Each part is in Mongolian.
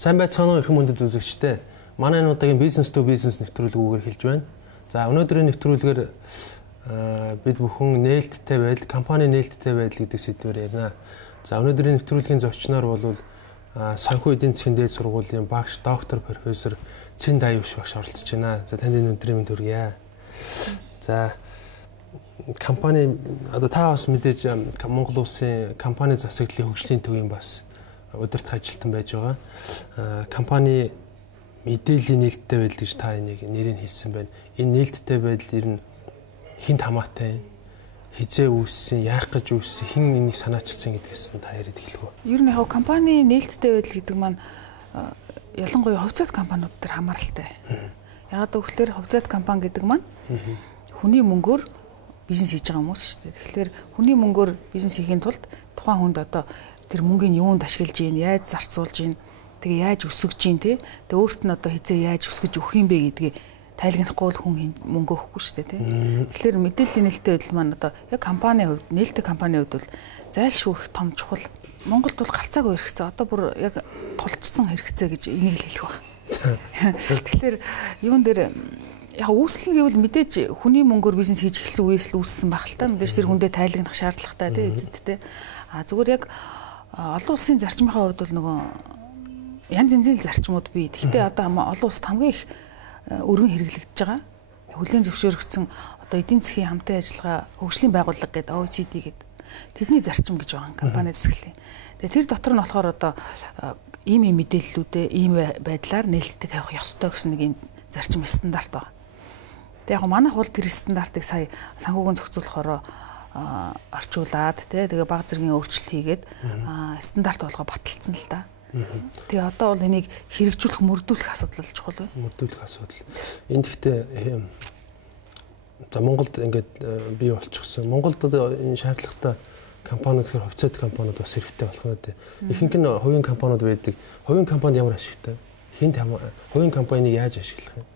Сайн байцгаана уу их хүндэт үзэгчтэй. Манай энэ удаагийн бизнес to бизнес нэвтрүүлгүүгээр хэлж байна. За өнөөдрийн нэвтрүүлгээр бид бүхэн нээлттэй байдал, компани нээлттэй байдал гэдэг сэдвээр ярина. За өнөөдрийн нэвтрүүлгийн зочноор бол санхүү эдийн засгийн дээд сургуулийн багш, доктор, профессор Цэн Даюш багш оролцож байна. За танд энэ өдрийн мэнд хүргье. За компани одоо та бас мэдээж Монгол улсын компани засаглалын хөгжлийн төвийн бас удирдах ажилтан байж байгаа. Компани мэдээллийн нээлттэй байдал гэж та энийг нэрийг хэлсэн байна. Энэ нээлттэй байдал ер нь хинт хамаатай, хизээ үүссэн, яах гэж үүссэн, хэн энийг санаачилсан гэдгээс та яриад хэлэх үү? Ер нь яг компани нээлттэй байдал гэдэг маань ялангуяа хувьцаат компаниуд дээр хамааралтай. Яагаад гэвэл хувьцаат компани гэдэг маань хүний мөнгөөр бизнес хийж байгаа хүмүүс шүү дээ. Тэгэхээр хүний мөнгөөр бизнес хийхин тулд тухайн хүнд одоо тэр мөнгөний юунд ашиглаж гин, яаж зарцуулж гин, тэгээ яаж өсгөж гин те. Тэгээ өөрт нь одоо хизээ яаж өсгөж өгөх юм бэ гэдгийг тайлгнахгүй л хүн мөнгө өгөхгүй шүү дээ те. Тэгэхээр мэдээллийн нээлттэй байдал маань одоо яг компани хувьд, нээлттэй компани хувьд бол зайлшгүй их том чухал. Монголд бол гарцаагүй хэрэгцээ. Одоо бүр яг тулчсан хэрэгцээ гэж энийг л хэлэх байна. Тэгэхээр юун дээр яг үүсэл гэвэл мэдээж хүний мөнгөөр бизнес хийж эхэлсэн үеэс л үүссэн байх л та. Мэдээж тэр хүндээ тайлгнах шаардлагатай те эзэдтэй. Зүгээр яг олон улсын зарчмынхаа хувьд бол нөгөө янз янзын зарчмууд бий. Гэхдээ одоо олон улсад хамгийн их өргөн хэрэглэгдэж байгаа. Хүлээн зөвшөөрөгдсөн одоо эдийн засгийн хамтын ажиллагаа хөгжлийн байгууллага гэдэг OECD гэдэг. Тэдний зарчим гэж байгаа компани засаглалын. Тэгээ тэр дотор нь болохоор одоо ийм мэдээллүүдээ ийм байдлаар нээлттэй тавих ёстой гэсэн нэг юм зарчим стандарт байна. Тэгээ яг манайх бол тэр стандартыг сая санхүүгийн зохицуулахороо орчуулад тэгээ баг зэргийн өөрчлөлт хийгээд стандарт болгоо баталсан л да. Тэгээ одоо бол энийг хэрэгжүүлэх, мөрдүүлэх асуудал болж чухал байна. Мөрдүүлэх асуудал. Энд гэхдээ за Монголд ингээд бий болчихсон. Монголд одоо энэ шаардлагатай компаниуд гэхээр хувьцаат компаниуд бас хэрэгтэй болох нь дээ. Ихэнх нь хувийн компаниуд байдаг. Хувийн компанид ямар ашигтай? Хувийн компаниг яаж ашиглах юм?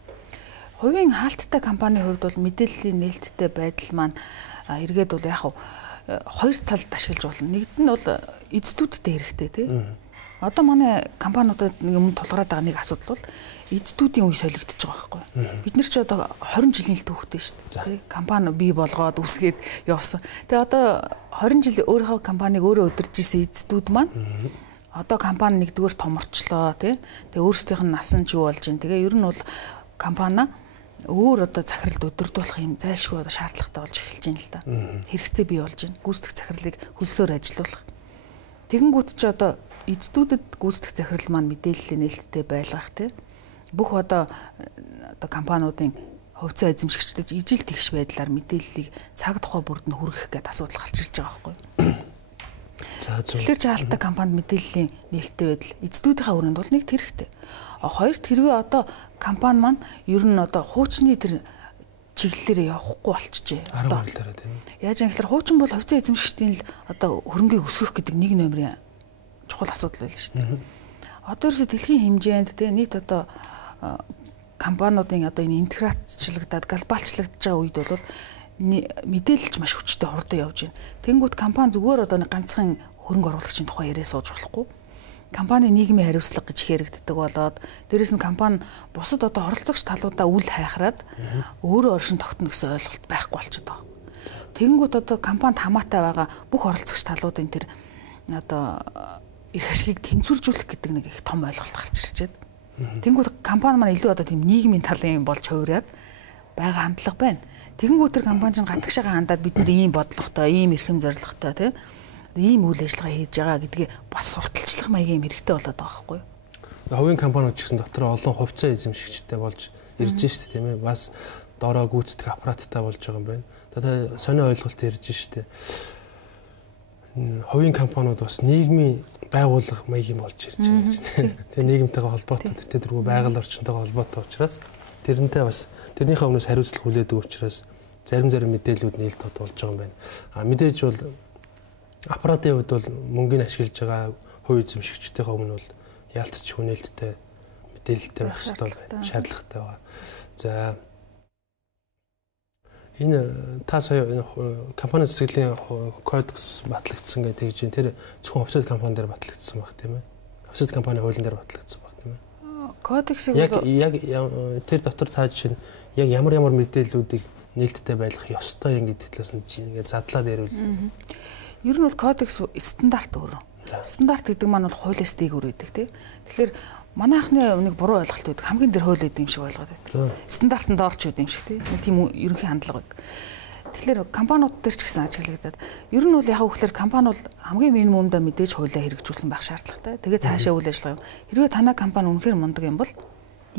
Хувийн хаалттай компанийн хувьд бол мэдээллийн нээлттэй байдал маань эргээд бол яг хоёр талд ашиглаж болно. Нэгд нь бол эзэдүүдтэй хэрэгтэй тий. Одоо манай компаниудад юм тулгараад байгаа нэг асуудал бол эзэдүүдийн үе солигдож байгаа байхгүй. Бид нар ч одоо 20 жилийн л түүхтэй шүү дээ тий. Компани бий болгоод үсгээд явсан. Тэгээ одоо 20 жил өөрийнхөө компанийг өөрөө удирдах гэсэн эзэдүүд маань одоо компани нэгдүгээр томорчлоо тий. Тэгээ өөрсдийнх нь насан ч юу болж ин. Тэгээ ер нь бол компани өөр одоо захиралд өдөрдуулах юм зайлшгүй шаардлагатай болж эхэлж байна л да. Хэрэгцээ бий болж байна. Гүйцэтгэх захирлыг хөлсөөр ажилуулах. Тэгэнгүүт ч одоо эзэдүүдэд гүйцэтгэх захирал маань мэдээллийн нээлттэй байлгах тий. Бүх одоо компаниудын хувьцаа эзэмшигчдад ижил тэгш байдлаар мэдээллийг цаг тухай бүрд нь хүргэх гэдэг асуудал гарч ирж байгаа байхгүй. Тэгэхээр жаалттай компанид мэдээллийн нээлттэй байдал эзэдүүдийнхээ өрөөнд бол нэг хэрэгтэй. Хоёрт хэрвээ одоо компани маань ер нь одоо хуучны тэр чиглэлээр явахгүй болчихжээ. Одоо тийм. Яаж юм гэхээр хуучин бол хувьцаа эзэмшигчдийн л одоо хөрөнгийг өсгөх гэдэг нэг номерын чухал асуудал байл шүү дээ. Одоо ерөөсө дэлхийн хэмжээнд те нийт одоо компаниудын одоо энэ интеграцчлагдаад глобалчлагдж байгаа үед бол мэдээлэлч маш хүчтэй хурдан явж байна. Тэнгүүт компани зүгээр одоо нэг ганцхан хөрөнгө оруулагчийн тухай яриа сууж болохгүй. Компани нийгмийн хариуцлага гэж хэрэгддэг болоод дээрэс нь компани бусад одоо оролцогч талуудаа үл хайхраад өөрөө оршин тогтно гэсэн ойлголт байхгүй болчиход байгаа. Тэнгүүт одоо компанид хамаатай байгаа бүх оролцогч талуудын тэр одоо эрх ашигыг тэнцвэржүүлэх гэдэг нэг их том ойлголт гарч ирчээд. Тэнгүүт компани маань илүү одоо тийм нийгмийн талын болж хувираад байгаа хандлага байна. Тэгэнгүүт тэр компани чинь гадагшаага хандаад бид нар ийм бодлоготой, ийм эрхэм зорилготой тийм ийм үйл ажиллагаа хийж байгаа гэдгийг бас сурталчлах маягийн хэрэгтэй болоод байгаа байхгүй юу? Хувийн компаниуд ч гэсэн дотор олон хувьцаа эзэмшигчтэй болж ирж штэ тийм ээ. Бас доороо гүйцэтгэх аппараттай болж байгаа юм байна. Одоо сонио ойлголт ирж штэ. Хувийн компаниуд бас нийгмийн байгууллага маягийн болж ирж байгаа тийм. Тэгээ нийгэмтэйгээ холбоотой тэргүй байгаль орчинтойгоо холбоотой учраас тэрнтэй бас тэрнийхээ өмнөөс хариуцлага хүлээдэг учраас зарим мэдээллүүд нээлт болж байгаа юм байна. Мэдээж бол аппаратын хувьд бол мөнгөний ашиглаж байгаа хувь эзэмшигчдийнхээ өмнө бол яалтч хүнээлттэй мэдээлэлтэй байх хэрэгтэй байна. Шаардлагатай байгаа. За энэ та сая компани засаглалын кодекс батлагдсан гэдэг чинь тэр зөвхөн хувьцаат компани дээр батлагдсан байх тийм ээ. хувьцат компани хуулийн дээр батлагдсан баг тийм ээ. Кодексийг яг тэр дотор та жишээ нь яг ямар мэдээллүүдийг нээлттэй байлгах ёстой юм гэдэг талаас нь ингээд задлаад ярил. Ер нь бол кодекс стандарт өөр. Стандарт гэдэг маань бол хуулиас дээгүүр гэдэг тийм. Тэгэхээр манай анхны нэг буруу ойлголт байдаг. Хамгийн дээр хууль гэдэг юм шиг ойлгоод байдаг. Стандартанд орч байдаг юм шиг тийм. Нэг тийм ерөнхий хандлага байдаг. Тэгэхээр компаниуд дээр ч гэсэн ажиглагдаад ер нь бол яг үгээр компани бол хамгийн минимумдаа мэдээж хуулиа хэрэгжүүлсэн байх шаардлагатай. Тэгээд цаашаа үйл ажиллагаа. Хэрвээ танай компани үнэхээр мундаг юм бол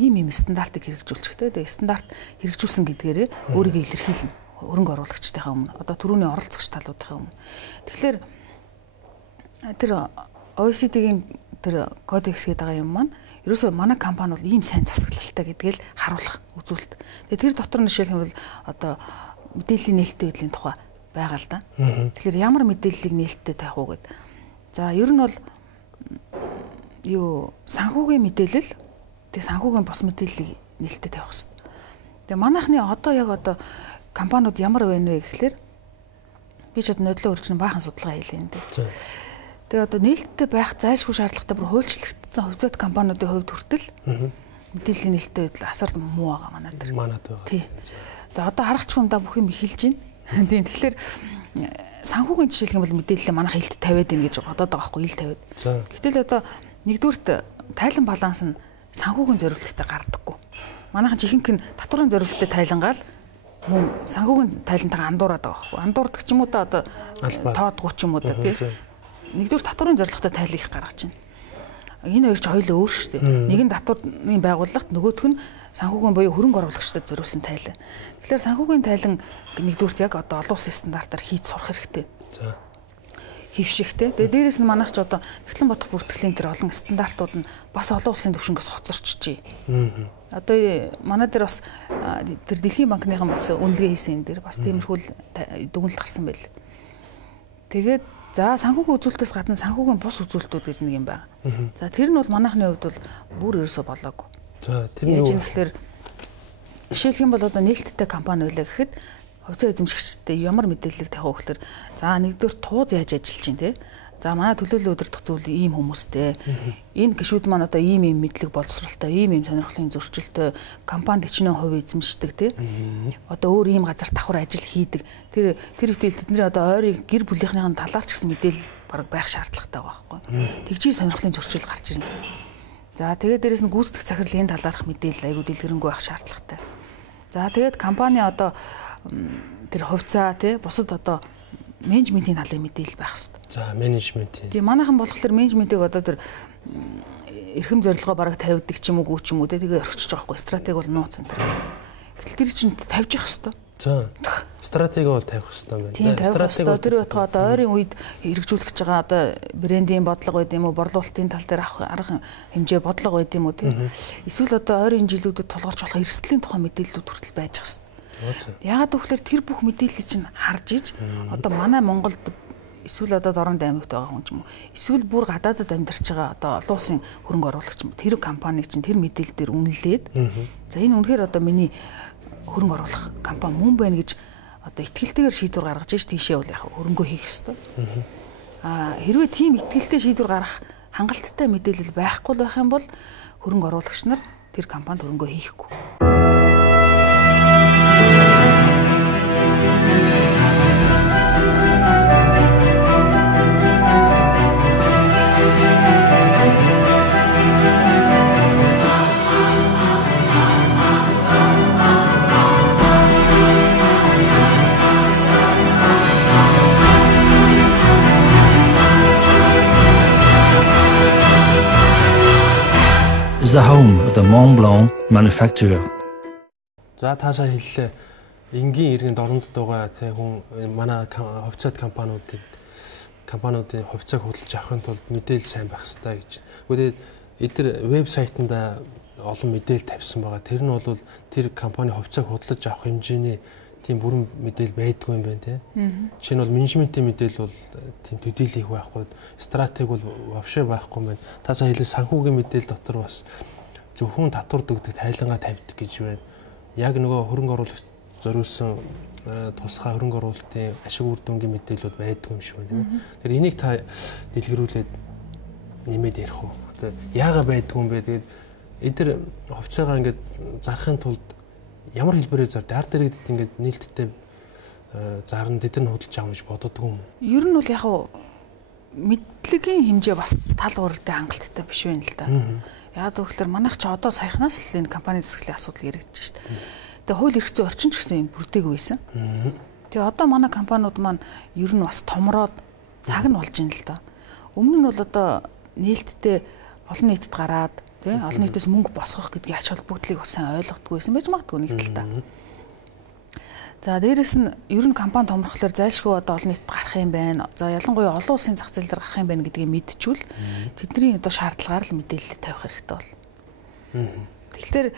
ийм стандартыг хэрэгжүүлчихтэй. Тэгээд стандарт хэрэгжүүлсэн гэдгээрээ өөрийгөө илэрхийлнэ. Хөрөнгө оруулагчдынхаа өмнө, одоо түрүүний оролцогч талуудынхаа өмнө. Тэгэхээр тэр OECD-ийн тэр кодекс гэдэг байгаа юм маань ерөөсөө манай компани бол ийм сайн засаглалтай гэдгээл харуулах үзүүлэлт. Тэгээд тэр дотор нь жишээлбэл одоо мэдээллийн нээлттэй байдлын тухай байгаа л да. Тэгэхээр ямар мэдээллийг нээлттэй тавих уу гэд. За ер нь бол санхүүгийн мэдээлэл тэгээ санхүүгийн бос мэдээллийг нээлттэй тавих хэрэгтэй. Тэгээ манайхны одоо компаниуд ямар байна вэ гэхэлэр би ч нодлон өрчнө баахан судалгаа хийлээ энэ. Тэгээ одоо нээлттэй байх зайлшгүй шаардлагатай бүр хуульчлагдсан хувьцат компаниудын хувьд хүртэл мэдээллийн нээлттэй байдал асар муу байгаа манайд. Тий. Тэгээ одоо аргач хүндаа бүх юм эхэлж байна. Тийм. Тэгэхээр санхүүгийн жишээлх юм бол мэдээлэл манайх илт тавиад байна гэж бодоод байгаа байхгүй ил тавиад. Гэтэл одоо нэгдүгürt тайлан баланс нь санхүүгийн зорилттой гардаггүй. Манайхан жихэнх нь татварын зорилттой тайлангаал мөн санхүүгийн тайлантайгаа андуураад байгаа байхгүй. Андуурдаг ч юм уу одоо тоодгүй ч юм уу тий. Нэгдүгээр татварын зорилготой тайлан их гаргаж байна. Энэ хоёр ч хоёулаа өөр шүү дээ. Нэг нь татварын байгууллагт нөгөөх нь санхүүгийн буюу хөрөнгө оруулагчдад зориулсан тайлан. Тэгэхээр санхүүгийн тайлан нэгдүгürt яг одоо олон улсын стандартаар хийж сурах хэрэгтэй. За. Хөвшигтэй. Тэгээ дээрэс нь манайх ч одоо Эхлэн бодох бүртгэлийн тэр олон стандартууд нь бас олон улсын төвшнгөөс хоцорчжээ. Одоо манай дээр бас тэр Дэлхийн банкныхан бас үнэлгээ хийсэн юм дээр бас тиймэрхүү дүгнэлт гарсан байл. Тэгээд за санхүүгийн үзүүлэлтээс гадна санхүүгийн бус үзүүлэлтүүд гэж нэг юм байна. За тэр нь бол манайхны хувьд бол бүр ерөөсөө болоогүй. За тэр нь юу гэхээр жишээлх юм бол одоо нээлттэй компани байлаа гэхэд хувьцаа эзэмшигчтэй ямар мэдээллийг тавих вэ гэхээр за нэгдүгээр тууз яаж ажиллаж чинь те. За манай төлөөлөл удирдах зүйл ийм хүмүүстэй. Энэ гишүүд маань одоо ийм мэдлэг боловсролтой, ийм сонирхлын зөрчилтэй компанид 40% эзэмшдэг те. Одоо өөр ийм газар давхар ажил хийдэг. Тэр хэвтэл тэдний одоо ойрын гэр бүлийнхнийхэн талаар ч гэсэн мэдээлэл баг байх шаардлагатай байгаа байхгүй. Тэгжий сонирхлын зөрчил гарч ирнэ. За тэгээд дээрэс нь гүйцэтгэх захирлын талаарх мэдээлэл айгүй дэлгэрэнгүй байх шаардлагатай. За тэгээд компани одоо тэр хувьцаа те бусад одоо менежментийн талын мэдээлэл байх хэрэгтэй. За менежмент. Тийм манайхан болохоор менежментийг одоо тэр эрхэм зорилгоо бараг тавьдаг ч юм уу ч юм уу тэгээ орчиж байгаа хгүй стратеги бол нууц энэ. Гэтэл тэр чинь тавьж явах хэрэгтэй. За стратеги бол тавих хэрэгтэй байна. Стратеги тэр байтугай одоо ойрын үед хэрэгжүүлэх гэж байгаа одоо брендийн бодлого байд юм уу борлуулалтын тал дээр авах арга хэмжээ бодлого байд юм уу тийм. Эсвэл одоо ойрын жилүүдэд тулгарч болох эрсдлийн тухай мэдээллүүд хүртэл байж байгаа. Яагаад гэвэл тэр бүх мэдээллийг чинь харж иж одоо манай Монголд эсвэл одоо Дорнод аймагт байгаа хүн ч юм уу эсвэл бүр гадаадад амьдарч байгаа одоо олон улсын хөрөнгө оруулагч юм тэр компаниг чинь тэр мэдээлэл дээр үнэлээд за энэ үнэхээр одоо миний хөрөнгө оруулах компани мөн байна гэж одоо итгэлтэйгээр шийдвэр гаргаж иж тийшээ бол яг хөрөнгө хийх ёстой. Хэрвээ тийм итгэлтэй шийдвэр гаргах хангалттай мэдээлэл байхгүй байх юм бол хөрөнгө оруулагч нар тэр компанид хөрөнгө хийхгүй. Is the home of the Mont Blanc manufacturer. За таашаа хэллээ. Энгийн иргэн дорнод байгаа хүн манай хувьцат компаниудын хувьцааг худалдаж авахын тулд мэдээлэл сайн байх хэрэгтэй гэж. Гэхдээ эдгээр вебсайтанда олон мэдээлэл тавьсан байгаа. Тэр нь бол тэр компани хувьцааг худалдаж авах хэмжээний тийм бүрэн мэдээлэл байдгүй юм байна тий. Жишээ нь бол менежментийн мэдээлэл бол тийм төдийлөх байхгүй, стратеги бол вообще байхгүй юм байна. Таасаа хэлээ санхүүгийн мэдээлэл дотор бас зөвхөн татвар дөгдөг тайлангаа тавьдаг гэж байна. Яг нөгөө хөрөнгө оруулагч зориулсан тусгай хөрөнгө оруулалтын ашиг үр дүнгийн мэдээлэлүүд байдгүй юм шиг байна тийм. Тэгэхээр энийг та дэлгэрүүлээд нэмээд ярих уу? Одоо яага байдгүй юм бэ? Тэгээд эдгээр хувьцаагаа ингээд зарахын тулд ямар хэлбэрээр зард ар дэрэгдэд ингээд нээлттэй зарна тэд нар худалдаж авах гэж боддгоо юм. Ер нь бол яг мэдлэгийн хэмжээ бас тал бүрдээ хангалттай биш байна л да. Яг тэгэхээр манайх ч одоо саяхнаас л энэ компани засаглалын асуудал яригдж шүү дээ. Тэгээ хууль эрх зүйн орчин ч гэсэн юм бүрдээгүй байсан. Тэгээ одоо манай компаниуд маань ер нь бас томроод цаг нь болж байна л да. Өмнө нь бол одоо нээлттэй олон нийтэд гараад тий олон нийтээс мөнгө босгох гэдгийг ач холбогдлыг бас сайн ойлгохдаггүйсэн байж магадгүй нэг талдаа. За дээрэс нь ер нь компани томрохлоор зайлшгүй одоо олон нийтэд гарах юм байна. За ялангуяа олон улсын зах зээл дээр гарах юм байна гэдгийг мэдчихвэл тэдний одоо шаардлагаар л мэдээлэл тавих хэрэгтэй бол. Тэгэхээр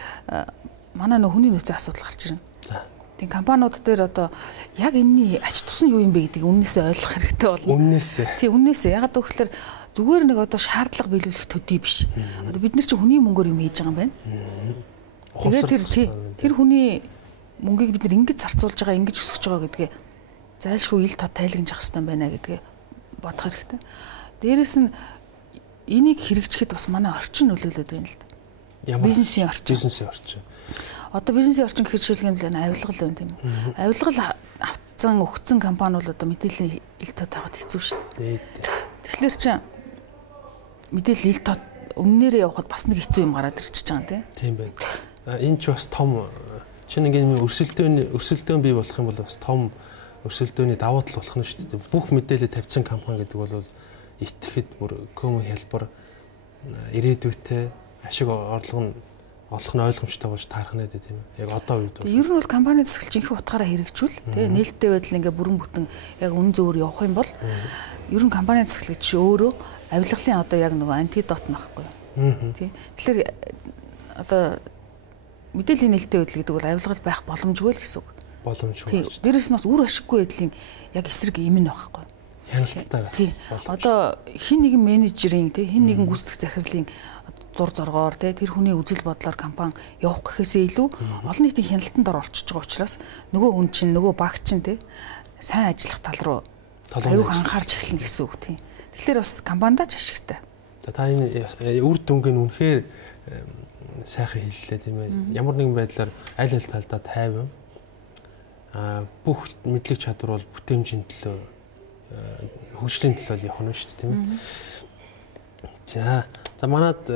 манай нөх хүний нөөцийн асуудал гарч ирнэ. За. Тийм компаниуд дээр одоо яг энэний ач тус нь юу юм бэ гэдгийг үннээсээ ойлгох хэрэгтэй болно. Үннээсээ. Тийм үннээсээ. Ягаад гэвэл зүгээр нэг одоо шаардлага биелүүлэх төдий биш. Одоо бид нар чинь хүний мөнгөөр юм хийж байгаа юм байна. Тэгээд тэр хүний мөнгийг бид нар ингэж зарцуулж байгаа, ингэж өсгөж байгаа гэдгээ зайлшгүй ил тод тайлагнаж явах хэрэгтэй байна гэдгээ бодох хэрэгтэй. Дээрээс нь энийг хэрэгжихэд бас манай орчин нөлөөлөд байна л да. Бизнесийн орчин. Одоо бизнесийн орчин гэхэд жишээлбэл авилгал байна тийм үү? Авилгал автцсан өгцөн компани бол одоо мэдээллийн ил тод тавихад хэцүү шүү дээ. Тэгэхээр чинь мэдээлэл ил тод өмнөрөө явахад бас нэг хэцүү юм гараад ирчихэж байгаа тийм байна. Энэ ч бас том чинь ингээд өрсөлдөөн бий болох юм бол бас том өрсөлдөөний давуу тал болох нь шүү дээ. Бүх мэдээлэл тавьсан компани гэдэг бол итгэхэд бүр коммун хялбар ирээдүйтэй ашиг орлого нь олох нь ойлгомжтой болж таарах нэ тийм ээ. Яг одоо үед бол. Ер нь бол компани засаглалч их утгаараа хэрэгжүүл тийм нээлттэй байдал ингээ бүрэн бүтэн яг үнэн зөвөр явах юм бол ер нь компани засаглалч өөрөө авилгалын одоо яг нөгөө антидот нөхгүй. Тийм. Тэгэхээр одоо мэдээллийн нээлттэй байдал гэдэг бол авилгал байх боломжгүй л гэсэн үг. Боломжгүй. Дээрээс нь бас үр ашиггүй байдлын яг эсрэг юм нь байхгүй. Хяналттай байх. Тийм. Одоо хин нэгэн менежерийн тийм хин нэгэн гүйцэтгэх захирлын дур зоргоор тэр хүний үзэл бодлоор компани явах гэхээсээ илүү олон нийтийн хяналтанд орчиж байгаа учраас нөгөө хүн чинь нөгөө баг чинь сайн ажиллах тал руу аюух анхаарч эхэлнэ гэсэн үг тийм. Тэгэхээр бас компанидаа ч ашигтай. За та энэ үр дүнг нь үнэхээр сайхан хэллээ тийм ээ. Ямар нэгэн байдлаар аль талдаа тайван бүх мэдлэг чадвар бол бүтээмжийн төлөө хөгжлийн төлөө явах нь шүү дээ тийм ээ. За манад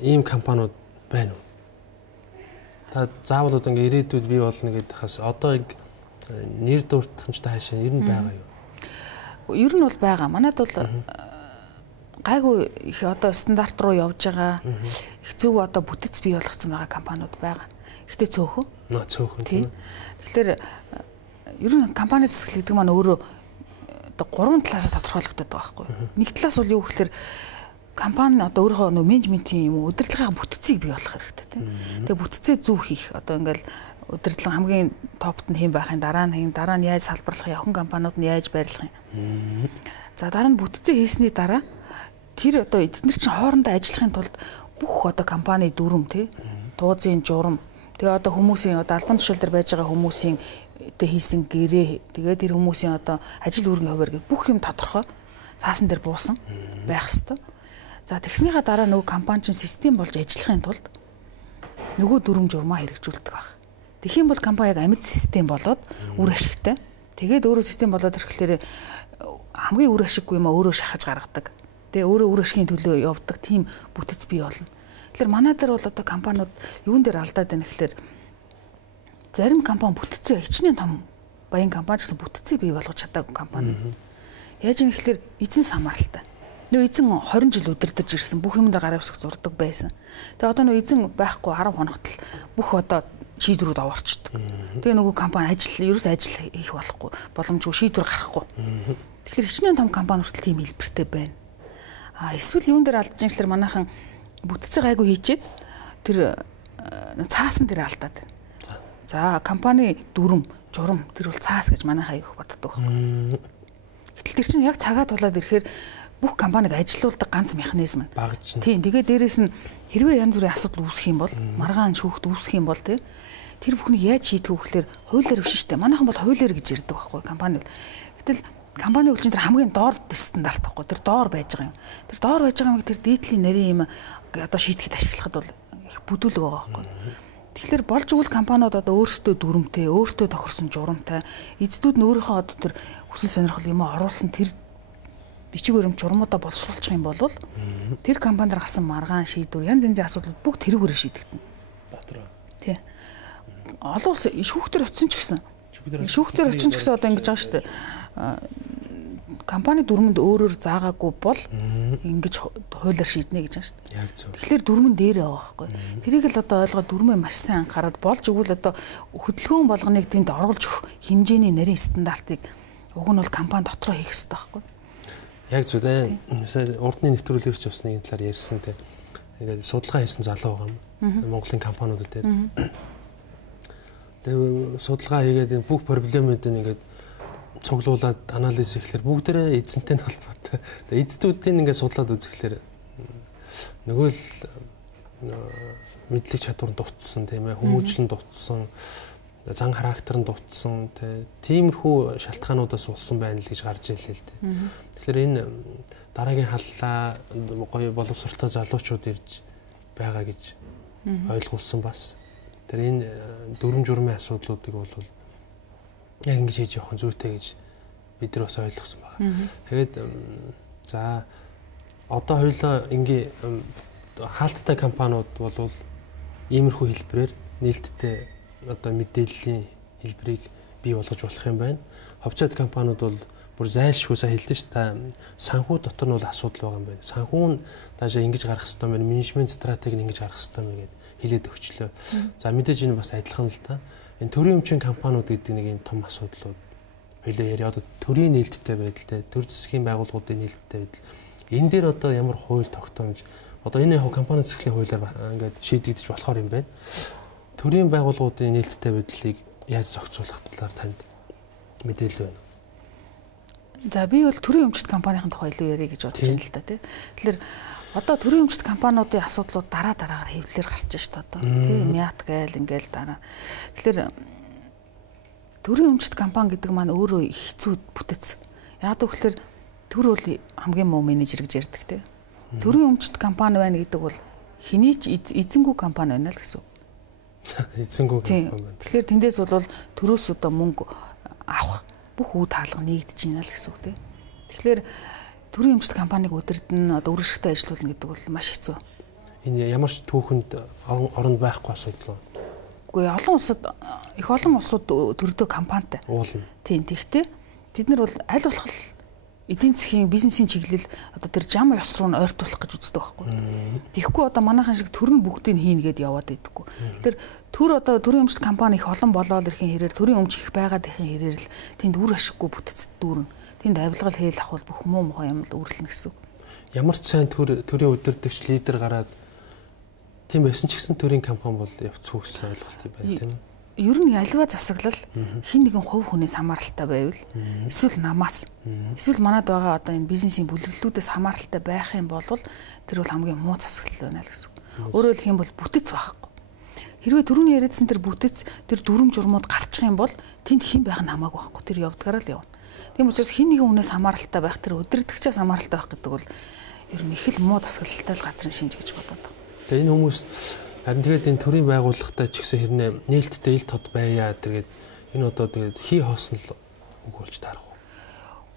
ийм компаниуд байна уу? Та заавал одоо ингээ ирээдүйд бий болно гэдэг хас одоо нэр дуртахчтай хаашаа ер нь байгаа юу? Ер нь бол байгаа. Манад бол гайгүй их одоо стандарт руу явж байгаа их зөв одоо бүтэц бий болгоцсон байгаа компаниуд байгаа. Ихтэй цөөхөн. Цөөхөн тийм. Тэгэхээр ер нь компани засаглал гэдэг маань өөрөө одоо гурван талаас тодорхойлогддог байхгүй. Нэг талаас бол юу гэхээр компани одоо өөрийнхөө нөө менежментийн юм уу удирдлагын бүтцийг бий болгох хэрэгтэй тийм. Тэгээ бүтцээ зөв хийх одоо ингээл удирдлага хамгийн топт нь хэн байхын дараа нь яаж салбарлах явхан компаниуд нь яаж байрлах юм. За дараа нь бүтцээ хийсний дараа тэр одоо эдгээр чинь хоорондоо ажиллахын тулд бүх одоо компани дүрм тий туузын журам тэгээ одоо хүмүүсийн одоо албан тушаал дээр байж байгаа хүмүүсийн хийсэн гэрээ тэгээ тэр хүмүүсийн одоо ажил үүргийн хуваар гэх бүх юм тодорхой цаасан дээр буусан байх ёстой. За тэгснийхаа дараа нөгөө компани чинь систем болж ажиллахын тулд нөгөө дүрм журмаа хэрэгжүүлдэг баг. Тэгэх юм бол компани яг амьд систем болоод үр ашигтай. Тэгээд өөрөө систем болоод ирэхлээр хамгийн үр ашиггүй юм өөрөө шахаж гаргадаг. Тэгээ өөрөө үр ашигын төлөө явдаг тийм бүтэц бий болно. Тэгэхээр манай дээр бол одоо компаниуд юун дээр алдаад байна гэхээр зарим компани бүтцээ хичнээн том баян компани гэсэн бүтцээ бий болгож чадаагүй компани. Яаж юм гэхээр эзэн самаралтай. Нөө эзэн 20 жил удирдах ирсэн бүх юмдаа гараа өсгөх зурдаг байсан. Тэгээ одоо нөө эзэн байхгүй 10 хоногт л бүх одоо шийдвэрүүд аварчдаг. Тэгээ нөгөө компани ерөөс ажил хийх болохгүй, боломжгүй шийдвэр гаргахгүй. Тэгэхээр хичнээн том компани хүртэл тийм хэлбэртэй байна. Эсвэл юун дээр алдаж инглэр манайхан бүтцээ гайгүй хийчихэд тэр цаасан дээр алдаад. За компани дүрм, журам тэр бол цаас гэж манайхаа их боддог байхгүй. Гэтэл тэр чинь яг цагаа тулаад ирэхээр бүх компаниг ажилуулдаг ганц механизм. Багж. Тийм. Тэгээ дээрэс нь хэрвээ янз бүрийн асуудал үүсэх юм бол маргаан шүүхт үүсэх юм бол тэр бүхнийг яаж шийдэх вэ гэхээр хуулиар биш шүү дээ. Манайхан бол хуулиар гэж ярьдаг байхгүй компани. Гэтэл компани үйлчлэн тэр хамгийн доор стандарт байхгүй. Тэр доор байж байгаа юм. Тэр доор байж байгаа юм тэр дээдлийн нарийн юм одоо шийдэхэд ашиглахад бол их бүдүүлэг байгаа байхгүй. Тэгэхээр болж игэл компаниуд одоо өөрсдөө дүрмтэй, өөртөө тохирсон журамтай, эзэдүүд нь өөрийнхөө одоо тэр хүсэл сонирхол юм оруулсан тэр бичиг баримт журмуудаа боловсруулах юм бол тэр компанидэр гарсан маргаан шийдвэр янз янзын асуудлууд бүгд тэрүүгээр шийдэгдэнэ. Дотроо. Тий. Олон улс шүүхтэр очсон ч гэсэн. Шүүхтэр очсон ч гэсэн одоо ингэж байгаа шүү дээ. Компани дүрмэнд өөрөөр заагаагүй бол ингэж хуулиар шийднэ гэж байна шүү дээ. Яг зөв. Тэгэхээр дүрмэн дээрээ байгаа байхгүй. Тэрийг л одоо ойлгоод дүрмээ маш сайн анхаарал болж игэл одоо хөдөлгөөн болгоныг тэнд оруулж өгөх хэмжээний нарийн стандартыг уг нь бол компани дотроо хийх хэрэгтэй байхгүй. Яг зөв дээ. Урдны нэвтрүүлэгч бас нэгэн талаар ярьсан те. Ингээд судалгаа хийсэн залуу байгаа юм. Монголын компаниудад дээр. Тэгээ судалгаа хийгээд бүх проблемуудыг ингээд цуглуулад анализ хийхлээр бүгдээрээ эзэнтэй нь холбоотой. Тэгээ эзэдүүдийн ингээд судлаад үзэхлээр нөгөө л мэдлэг чадвар дутсан тийм ээ, хүмүүжлэн дутсан, зан характер нь дутсан тиймэрхүү шалтгаануудаас болсон байна л гэж гарч ирлээ л дээ. Тэгэхээр энэ дараагийн халлаа гоё боловсролтой залуучууд ирж байгаа гэж ойлгуулсан бас. Тэр энэ дүрм журмын асуудлуудыг бол яг ингэж хийж явах зүйтэй гэж бид нар бас ойлгосон байна. Тэгээд за одоо хоёулаа ингээ хаалттай компаниуд бол иймэрхүү хэлбэрээр нээлттэй одоо мэдээллийн хэлбэрийг бий болгож болох юм байна. Ховцоод компаниуд бол бүр зайлшгүй сайн хэлдэг шүү дээ. Санхүү дотор нь бол асуудал байгаа юм байна. Санхүү нь таашаа ингэж гарах хэрэгтэй байна. Менежмент стратеги нь ингэж гарах хэрэгтэй байна гэдээ хэлээд өгчлөө. За мэдээж энэ бас адилхан л та. Энэ төрийн өмчийн компаниуд гэдэг нэг юм том асуудлууд хоёлоо яриа. Одоо төрийн нээлттэй байдалтай, төр засгийн байгууллагуудын нээлттэй байдал. Энэ дээр одоо ямар хууль тогтоомж одоо энэ яг компани засгийн хуулиар ингээд шийдэгдэж болохоор юм байна. Төрийн байгууллагуудын нээлттэй байдлыг яаж зохицуулах талаар танд мэдээлэл байна. За би бол төрийн өмчт компанийн тухай илүү ярих гэж бодож байна л да тий. Тэгэхээр одоо төрийн өмчт компаниудын асуудлууд дараагаар хэвлэлээр гарч байна шүү дээ одоо. Тий Мят гээл ингээл дараа. Тэгэхээр төрийн өмчт компани гэдэг маань өөрөө хэцүү бүтэц. Яг гэвэл төр бол хамгийн муу менежер гэж ярьдаг тий. Төрийн өмчт компани байна гэдэг бол хэний ч эзэнгүй компани байна л гэсэн. Эзэнгүй компани. Тэгэхээр тэндээс бол төрөөс одоо мөнгө авах бүх үе таалга нэгдэж байна л гэсэн үг тийм. Тэгэхээр төрийн өмчт компаниг өдөрдөн одоо үргэлжлэлтэй ажиллуулна гэдэг бол маш хэцүү. Энэ ямар ч түүхэнд оронд байхгүй асуудал. Үгүй их олон улсууд төрдөө компанитай. Уулна. Тийм. Тэгтээ тэд нар бол аль болох эдийн засгийн бизнесийн чиглэл одоо тэр зам ёс руу ойртуулах гэж үздэг байхгүй. Тэгэхгүй одоо манайхан шиг төр нь бүгдийг хийнэ гэдээ яваад байдаггүй. Тэр төр одоо төрийн өмчт компани их олон болоод ирэхин хэрээр төрийн өмч их байгаад ирэхин хэрээр л тэнд үр ашиггүй бүтэц дүүрнэ. Тэнд авилгал хээл авах бүх муу мухай юм л үүрлэнэ гэсэн. Ямар ч сайн төрийн удирдагч лидер гараад тийм байсан ч гэсэн төрийн компани бол явцгүй гэсэн ойлголт байна тийм үү? Ер нь альва засаглал хин нэгэн хувь хүнээс хамааралтай байвал эсвэл намаас эсвэл манад байгаа одоо энэ бизнесийн бүлэглэлүүдээс хамааралтай байх юм бол тэр бол хамгийн муу засаглал байна л гэсэн. Өөрөөр хэлэх юм бол бүтэц байхгүй. Хэрвээ түрүүний яриадсан тэр бүтэц тэр дүрм журмууд гарчих юм бол тэнд хэн байх нь хамаагүй байхгүй. Тэр явдгаараа л явна. Тийм учраас хин нэгэн хүнээс хамааралтай байх тэр удирдагчаас хамааралтай байх гэдэг бол ер нь их л муу засаглалтай л газрын шинж гэж бодоод байна. Тэгээ энэ хүмүүс харин тэгээд энэ төрийн байгууллагатай ч гэсэн хэрнээ нээлттэй ил тод байя тэгээд энэ одоо тэгээд хий хоосон л үг болж таарах уу?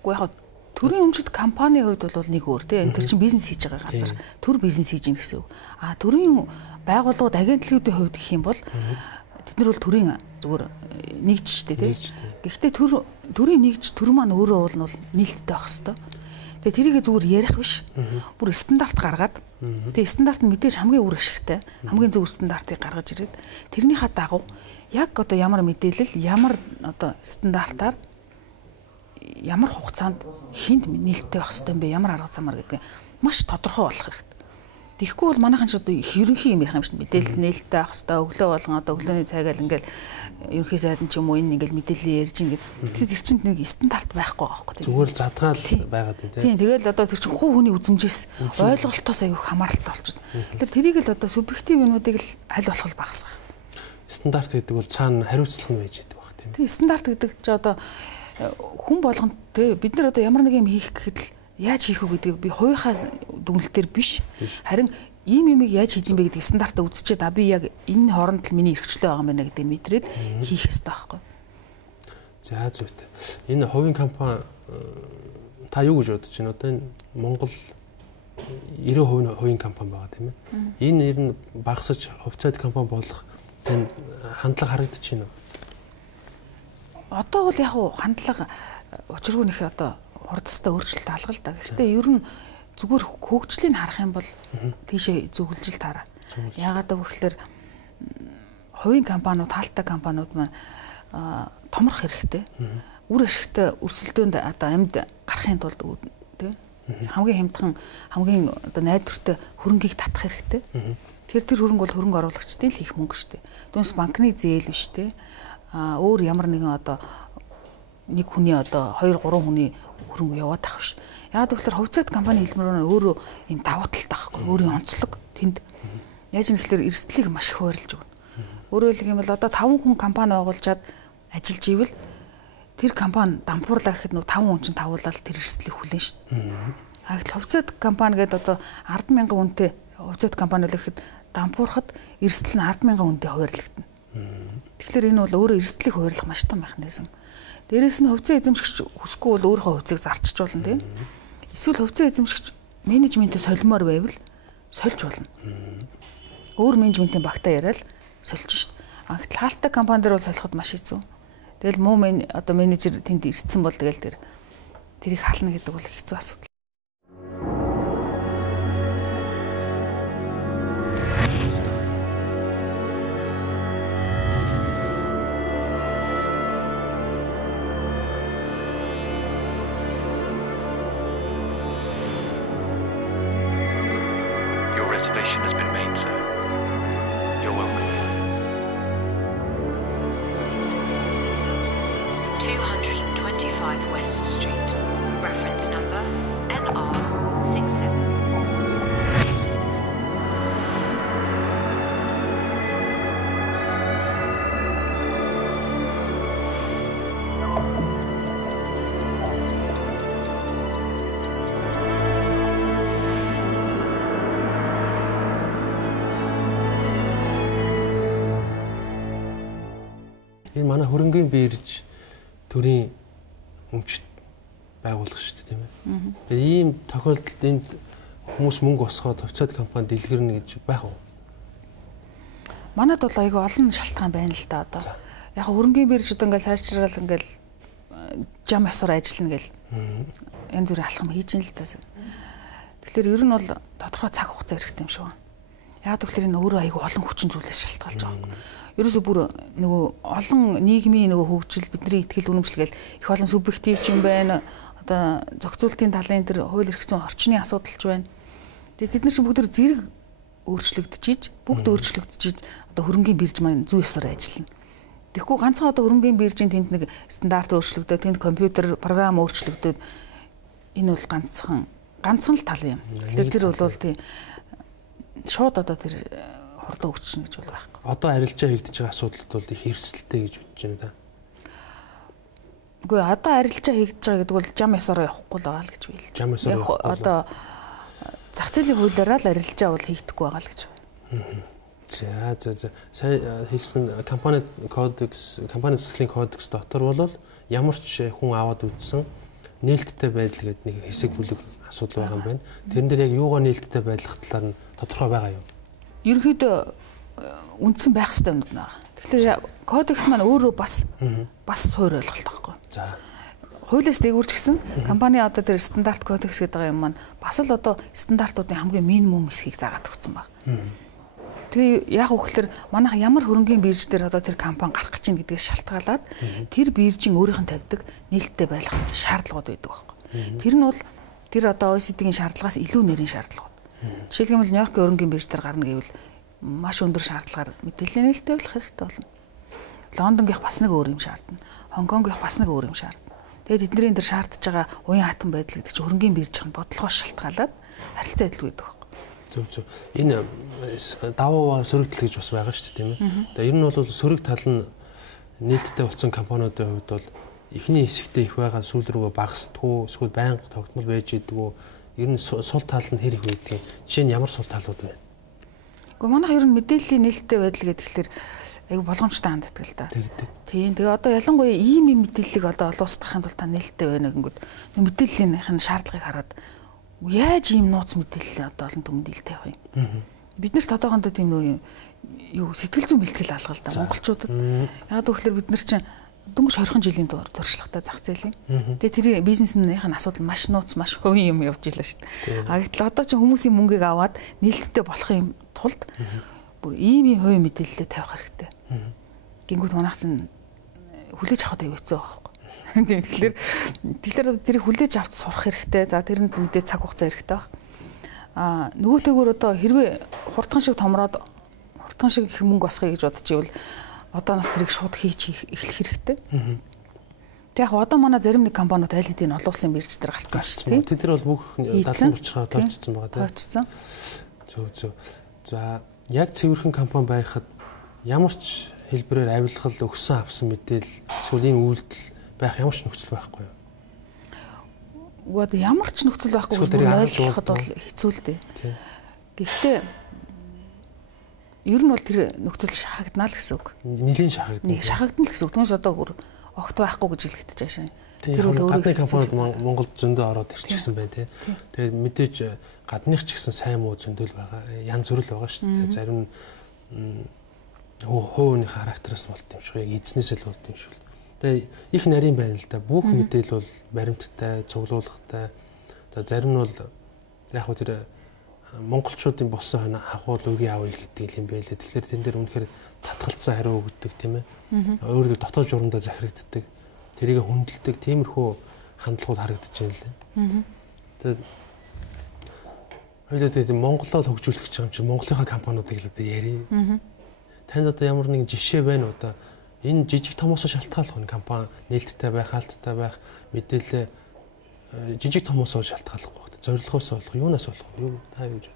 Уу яг төрийн өмчт компанийн хувьд бол нэг өөр тийм тэр чинь бизнес хийж байгаа газар төр бизнес хийж гин гэсэн үг. А төрийн байгууллагууд агентлагуудын хувьд гэх юм бол тэд нар бол төрийн зүгээр нэгж штэ тийм. Гэхдээ төрийн нэгж төр маань өөрөө бол нээлттэй байх хэвээр. Тэгээ тэрийг зүгээр ярих биш. Бүр стандарт гаргаад тэгээ стандарт нь мэдээж хамгийн үр ашигтай, хамгийн зөв стандартыг гаргаж ирээд тэрнийхээ дагуу яг одоо ямар мэдээлэл, ямар одоо стандартаар ямар хугацаанд хинд нээлттэй байх ёстой юм бэ, ямар арга замаар гэдэг маш тодорхой болох хэрэгтэй. Тэгэхгүй бол манайхан ч одоо ерөнхий юм ярих юм шиг мэдээлэл нээлттэй байх ёстой, өглөө болгон одоо өглөөний цагаал ингээл ерөнхий сайд нь ч юм уу энэ ингээл мэдээлэл ярьж ингээд тэр чинь нэг стандарт байхгүй байгаа байхгүй тийм. Зүгээр задгаал байгаад байна тийм. Тэгэл одоо тэр чинь хувь хүний үзмжээс ойлголтоос аягүй хамааралтай болчихно. Тэр тэрийг л одоо субъектив юмнуудыг л аль болох багасгах. Стандарт гэдэг бол цаана хариуцлага нь байж байгаа байх тийм. Тийм стандарт гэдэг чи одоо хүн болгонд те бид нар одоо ямар нэг юм хийх гэхэд л яаж хийх вэ гэдэг би хувийнхаа дүгнэлтээр биш. Харин ийм юмыг яаж хийж юм бэ гэдэг стандартаа үзчихэд би яг энэ хооронд л миний эрхчлөө байгаа юм байна гэдэг мэдрээд хийх ёстой байхгүй. За зүйтэй. Энэ хувийн компани та юу гэж бодож байна? Одоо энэ Монгол 90% хувийн компани байгаа тийм ээ. Энэ ер нь багасж хувьцаат компани болох тань хандлага харагдаж байна уу? Одоо бол яг хандлага учиргүй нөх одоо хурдстай өөрчлөлт алга л да. Гэхдээ ер нь зүгээр хөгжлийг харах юм бол тийшээ зөвлөжл таараа. Яагаад гэвэл хувийн компаниуд, хаалттай компаниуд маань томрох хэрэгтэй. Үр ашигтай өрсөлдөөнд одоо амьд гарахын тулд тий хамгийн хямдхан хамгийн одоо найдвартай хөрөнгийг татах хэрэгтэй. Тэр хөрөнгө бол хөрөнгө оруулагчдын л хийх мөнгө шүү дээ. Түүнээс банкны зээл биш тий. Өөр ямар нэгэн одоо нэг хүний одоо 2 3 хүний хөрөнгө яваад тах биш. Яагаад гэвэл хувьцаат компани хэлбэрээр өөрөө юм давуу талтай байхгүй. Өөрийн онцлог тэнд яаж нэхлээр эрсдлийг маш их хуваарлж өгнө. Өөрөөр хэлбэл одоо 5 хүн компани байгуулжаад ажиллаж ивэл тэр компани дампуурлаа гэхэд нэг 5 хүн чинь тавуулаад тэр эрсдлийг хүлээн шүү дээ. Гэтэл хувьцаат компани гэдэг одоо 10,000 үнэтэй хувьцаат компани л гэхэд дампуурахад эрсдэл нь 10,000 үнэтэй хуваарлагдана. Тэгэхээр энэ бол өөрөө эрсдлийг хуваарлах маш том механизм. Дээрээс нь хувьцаа эзэмшигч хүсэхгүй бол өөрийнхөө хувьцааг зарчиж болно тийм. Эсвэл хувьцаа эзэмшигч менежментээ солимоор байвал сольж болно. Өөр менежментийн багтаа яриад сольж шít. Гэтэл хаалттай компани дээр бол солиход маш хэцүү. Тэгэл муу одоо менежер тэнд ирсэн бол тэгэл тэрийг хална гэдэг бол хэцүү асуудал. Reservation has been made, sir. You're welcome. 225 West Street. Reference number NR67. Энэ манай хөрөнгийн бирж төрийн өмчт байгуулах шүү дээ тийм ээ. Тэгээ ийм тохиолдолд энд хүмүүс мөнгө босгоод хувьцаат компани дэлгэрнэ гэж байх уу? Манайд бол айгүй олон шалтгаан байна л да одоо. Яг хөрөнгийн бирж одоо ингээл сайжрал ингээл жам ёсоор ажиллана гэл янз бүрийн алхам хийж ин л да. Тэгэхээр ер нь бол тодорхой цаг хугацаа хэрэгтэй юм шиг байна. Яг тэгэхээр энэ өөрөө айгүй олон хүчин зүйлээс шалтгаалж байгаа юм. Ерөөсөө бүр нөгөө олон нийгмийн нөгөө хөгжил бидний ихтгэл үнэмшил гэл их олон субъектив юм байна. Одоо зохицуултын талын тэр хууль эрх зүйн орчны асуудал ч байна. Тэгээд тэд нар чинь бүгд зэрэг өөрчлөгдөж, одоо хөрөнгийн бирж маань зүй ёсоор ажиллана. Тэгэхгүй ганцхан одоо хөрөнгийн биржийн тэнд нэг стандарт өөрчлөгдөд, тэнд компьютер програм өөрчлөгдөд энэ бол ганцхан л тал юм. Тэгэхээр тэр бол тийм шууд одоо тэр хурдан өгчнө гэж бол байхгүй. Одоо арилжаа хийгдэж байгаа асуудалд бол их эрсдэлтэй гэж бодож байна да. Үгүй одоо арилжаа хийгдэж байгаа гэдэг бол жам ёсоор явахгүй л байгаа л гэж биэл. Жам ёсоор явахгүй. Одоо зах зээлийн хуулиараа л арилжаа бол хийгдэхгүй байгаа л гэж. За. Сайн хэлсэн компани засгийн кодекс дотор бол ямар ч хүн аваад үзсэн нээлттэй байдал гэдэг нэг хэсэг бүлэг асуудал байгаа юм байна. Тэрэн дээр яг юугаар нээлттэй байдлах талаар нь тодорхой байгаа юу? Ерөнхийдөө үндсэн байх хэрэгтэй юм байна. Тэгэхээр кодекс маань өөрөө бас суурь ойлголт байхгүй. За. Хуулиас дээгүүрч гисэн компани одоо тэр стандарт кодекс гэдэг юм маань бас л одоо стандартуудын хамгийн минимум хэсгийг заагаад өгсөн баг. Тэгээ яг үгээр манайх ямар хөрөнгийн бирж дээр одоо тэр компани гарах гэж байна гэдгээс шалтгаалаад тэр биржийн өөрийнх нь тавьдаг нээлттэй байх шаардлагууд байдаг байхгүй. Тэр нь бол тэр одоо OECD-ийн шаардлагаас илүү нэрийн шаардлагууд. Жишээлбэл Нью-Йоркийн хөрөнгийн бирж дээр гарна гэвэл маш өндөр шаардлагаар мэдээллийн нээлттэй болох хэрэгтэй болно. Лондонгийнх бас нэг өөр юм шаардна. Хонконгийнх бас нэг өөр юм шаардна. Тэгээд тэдний энэ шаардж байгаа уян хатан байдал гэдэг чинь хөрөнгийн биржийн бодлогоо шалтгаалаад харилцаа адил байдаг. Зөв. Энэ даваа сөрөгдөл гэж бас байгаа шүү дээ тийм ээ. Тэгээ ер нь бол сөрөг тал нь нээлттэй болсон компаниудын хувьд бол эхний хэсэгтээ их байгаа сүүл рүүгээ багасдаггүй эсвэл байнга тогтмол байж идэггүй ер нь сул тал нь хэр их байдгийг жишээ нь ямар сул талууд байна? Гэхдээ манайх ер нь мэдээллийн нээлттэй байдал гэхэлэр айгу болгоомжтой ханддаг л да. Тийм. Тэгээ одоо ялангуяа ийм мэдээллийг одоо олон улсад гаргахын тулд та нээлттэй байна гингүүд мэдээллийнхэн шаардлагыг хараад яаж ийм нууц мэдээлэл одоо олон түмэнд илтэй явах юм. Бид нарт одоохондоо тийм нөө юу сэтгэл зүйн бэлтгэл алга л да монголчуудад. Яг тэгэхээр бид нар чинь дөнгөж 20 жилийн туршлагатай зах зээл юм. Тэгээ тэр бизнесийн асуудал маш нууц маш хувийн юм явж илаа шүү дээ. А гэтэл одоо чинь хүмүүсийн мөнгийг аваад нээлттэй болохын тулд бүр ийм хувийн мэдээлэлээ тавих хэрэгтэй. Гингүүд манайх чинь хүлээж авах аягүй хэцүү байхгүй. Тэгэхээр тэрийг хүлээж авч сурах хэрэгтэй. За тэрэнд мэдээ цаг хугацаа хэрэгтэй баг. А нөгөөтэйгөр одоо хэрвээ хурдхан шиг томроод хурдхан шиг их мөнгө осхоё гэж бодож ивэл одоо нас тэрийг шууд хийж эхлэх хэрэгтэй. Тэг яг одоо манай зарим нэг компаниуд аль хэдийн олон улсын мэрэгч дээр гарцсан шүү дээ. Тэд нар бол бүх дадлан булчираа тоочсон байгаа тийм. Тоочсон. Зөв. За яг цэвэрхэн компани байхад ямар ч хэлбэрээр авилгал өгсөн авсан мэдээлэл эсвэл энэ үйлдэл байх ямар ч нөхцөл байхгүй юу? Гэхдээ ямар ч нөхцөл байхгүй гэж ойлгоход бол хэцүү л дээ. Гэхдээ ер нь бол тэр нөхцөл шахагдана л гэсэн үг. Нилийн шахагдана. Шахагдана л гэсэн үг. Түүнээс одоо бүр огт байхгүй гэж хэлэхэд жаашаа. Тэр бол гадны компаниуд Монголд зөндөө ороод ирчихсэн байна тий. Тэгээд мэдээж гадных ч гэсэн сайн муу зөндөл байгаа. Янз бүр л байгаа шүү дээ. Зарим нь хууны характераас болт юм шиг, яг эзнээс л болт юм шиг. Тэгээд их нарийн байна л да. Бүх мэдээлэл бол баримттай, цуглуулгатай. За зарим нь бол яг хөө тэр монголчуудын болсон хахуул үгийн авъя гэдэг юм байлээ. Тэгэхээр тэн дээр үнэхээр татгалцсан хариу өгдөг тийм ээ. Өөрөөр дотоод журамдаа захирагддаг. Тэрийг хүндэлдэг тиймэрхүү хандлагууд харагдаж байна лээ. Тэгээд хоёулаа тийм Монголоо л хөгжүүлэх гэж байгаа юм чинь Монголынхаа компаниудыг л одоо ярий. Танд одоо ямар нэгэн жишээ байна уу одоо энэ жижиг томоос шалтгааллах нь компани нээлттэй байх, хаалттай байх, мэдээлэл жижиг томоос шалтгааллахгүй байна. Зорилгоос болох, юунаас болох, юу та юу гэж.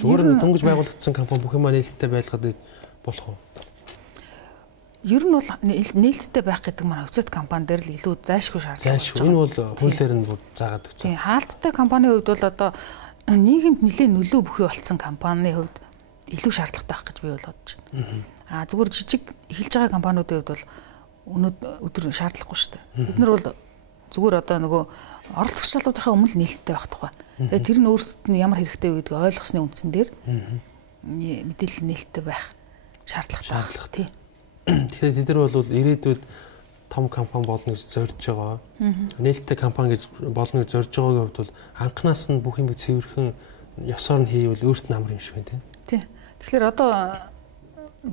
Зүгээр нь дөнгөж байгуулагдсан компани бүх юм нээлттэй байлгаад болох уу? Ер нь бол нээлттэй байх гэдэг маань хувьцаат компани дээр л илүү зайлшгүй шаардлагатай. Зайлшгүй. Энэ бол хуулиар нь заагаад өгсөн. Тийм, хаалттай компанийн хувьд бол одоо нийгэмд нэлээд нөлөө бүхий болсон компанийн хувьд илүү шаардлагатай байх гэж би бол бодож байна. А зүгээр жижиг эхэлж байгаа компаниудын хувьд бол өдөр шаардлагагүй шүү дээ. Бид нар бол зүгээр одоо нөгөө оролцогчдийнхаа өмнө нээлттэй байх тухай. Тэгээ тэр нь өөрсдөд нь ямар хэрэгтэй вэ гэдгийг ойлгосны үндсэн дээр мэдээлэл нээлттэй байх шаардлагатай. Тэгэхээр тэд нар бол ирээдүйд том компани болно гэж зорж байгаа. Нээлттэй компани гэж болно гэж зорж байгаагийн хувьд бол анханаас нь бүх юм цэвэрхэн ёсоор нь хийвэл өөрт нь амар юм шиг байна тийм. Тэгэхээр одоо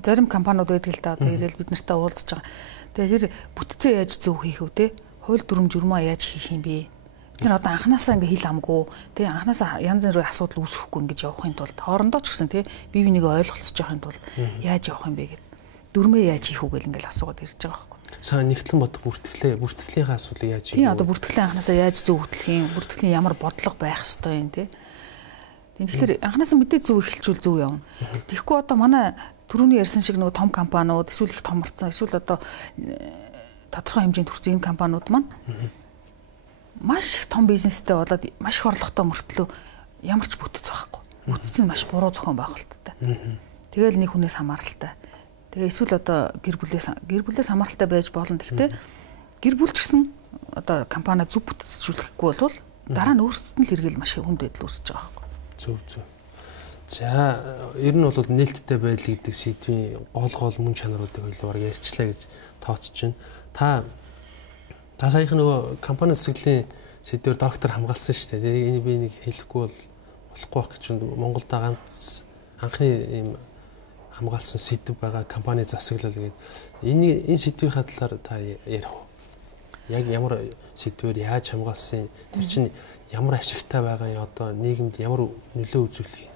зарим компаниуд байдаг л да одоо ирээл бид нартай уулзж байгаа. Тэгээ тэр бүтцээ яаж зөв хийх вэ те? Хууль дүрм журмаа яаж хийх юм бэ? Бид нар одоо анханасаа ингээ хил амгүй те анханасаа янз бүрийн асуудал үүсэхгүй ингэж явахын тулд хоорондоо ч гэсэн те бие бинийг ойлголцож явахын тулд яаж явах юм бэ гэдэг дүрмээ яаж хийх үг гэл ингээл асуугаад ирж байгаа байхгүй. Сайн нэгтлэн бод бүртгэлийнхээ асуудлыг яаж хийх вэ? Тийм одоо бүртгэлийн анханасаа яаж зөвөгдөх юм? Бүртгэлийн ямар бодлого байх ёстой юм те? Тэгэхээр анханасаа мэдээ зөв эхэлжүүл зөв явна. Тэгэхгүй одоо манай түрүүний ярьсан шиг нөгөө том компаниуд эсвэл их томорцсон эсвэл одоо тодорхой хэмжээнд хүрсэн энэ компаниуд маань маш их том бизнестэй болоод маш их орлоготой мөртлөө ямар ч бүтц байхгүй. Бүтц нь маш буруу зохион байгуулалттай. Тэгэл нэг хүнээс хамааралтай. Тэгээ эсвэл одоо гэр бүлээс хамааралтай байж болно. Гэхдээ гэр бүл ч гэсэн одоо компани зөв бүтцжүүлэхгүй бол дараа нь өөрсдөд нь л хэрэгэл маш хүнд байдал үүсэж байгаа байхгүй. Зөв. За ер нь бол нээлттэй байдал гэдэг сэдвийн гол мөн чанаруудыг хоёулаа бараг ярьчлаа гэж тооцож байна. Та саяхан нөгөө компани засаглалын сэдвээр доктор хамгаалсан шүү дээ. Энийг би нэг хэлэхгүй болохгүй байх гэж Монголд ганц анхны ийм хамгаалсан сэдв байгаа компани засаглал гэдэг. Энэ сэдвийн хадлаар та ярих уу? Яг ямар сэдвээр яаж хамгаалсан? Тэр чинь ямар ашигтай байгаа юм одоо нийгэмд ямар нөлөө үзүүлэх юм?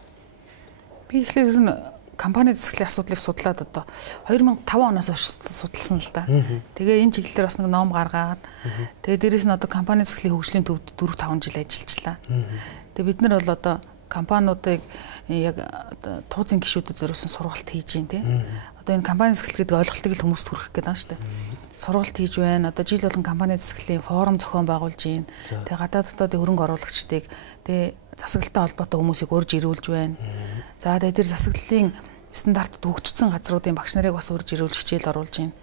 Би тэгэхээр ер нь компани засаглалын асуудлыг судлаад одоо 2005 оноос хойш судалсан л да. Тэгээ энэ чиглэлээр бас нэг ном гаргаад тэгээ дээрэс нь одоо компани засаглалын хөгжлийн төвд 4-5 жил ажиллажлаа. Тэгээ бид нар бол одоо компаниудыг яг тууцын гишүүдэд зориулсан сургалт хийж байна тий. Одоо энэ компани засаглал гэдэг ойлголтыг л хүмүүст хүргэх гээд байна шүү дээ. сургалт хийж байна. Одоо жил болон компани засаглалын форум зохион байгуулж байна. Тэгээ гадаад дотоодын хөрөнгө оруулагчдыг тэгээ засаглалтай холбоотой хүмүүсийг урьж ирүүлж байна. За тэгээ тэр засаглалын стандартад хөгжсөн газруудын багш нарыг бас урьж ирүүлж хичээл оруулж байна.